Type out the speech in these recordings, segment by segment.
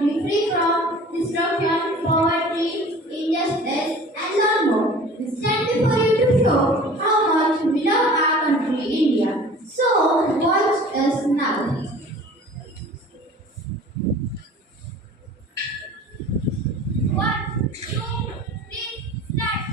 country free from destruction, poverty, injustice, and learn more. We stand before you to show how much we love our country, India. So, watch us now. One, two, three, start.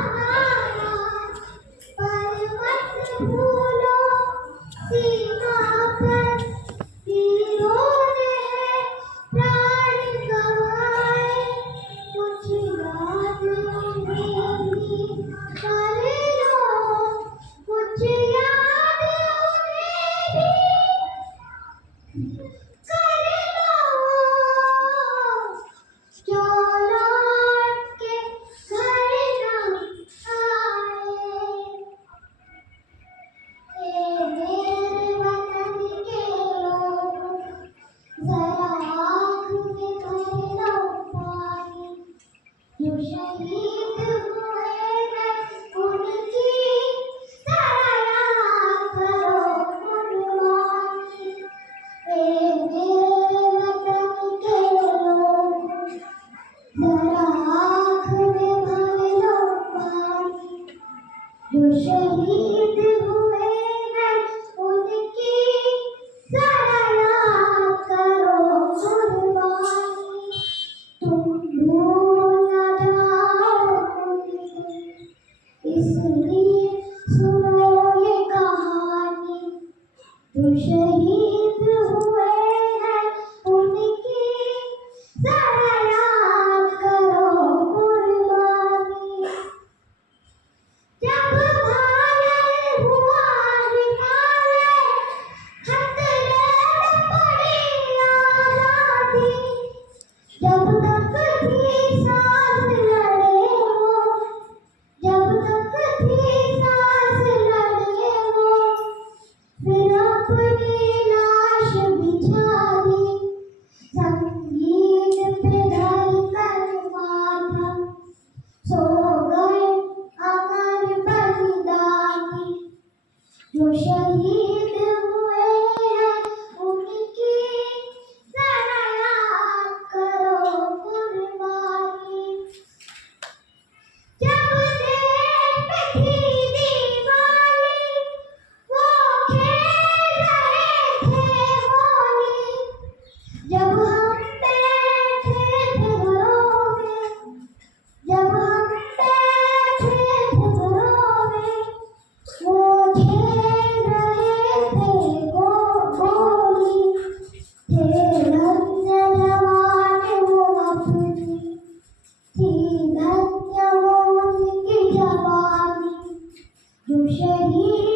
सहारा, पर मत भूलो सीमा पर वीरों ने प्राण गंवाए। कुछ याद उन्हें भी कर लो, कुछ याद उन्हें भी कर लो, जो लौट के घर न आए। मेरे वतन के लोगों, जरा आँख में भर लो पानी। जो शहीद हुए हैं उनकी जरा याद करो कुर्बानी। मेरे वतन के लोगों, जरा आँख में भर लो पानी। जो शहीद हुए हैं उनकी जरा याद करो कुर्बानी। तुम भूल न जाओ उनको, इसलिए सुनो ये कहानी। जो शहीद हुए हैं उनकी जरा याद करो कुर्बानी। जब घायल हुआ हिमालय, खतरे में पड़ी आजादी। जब तक थी सांस लड़े वो, जब तक थी सांस लड़े वो, फिर अपनी लाश बिछा दी। संगीत पे धर कर माथा, सो गए अमर बलिदानी। जो शहीद हुए हैं उनकी जरा याद करो कुर्बानी। जब देश पे थी दीवानी, वो खेल रहे थे होली। जब हम बैठे थे घरों में, जब हम बैठे थे घरों में, वो खेल रहे थे गोली। थे धन्य जवान वो अपनी, थी धन्य वो उनकी जवानी। जो शहीद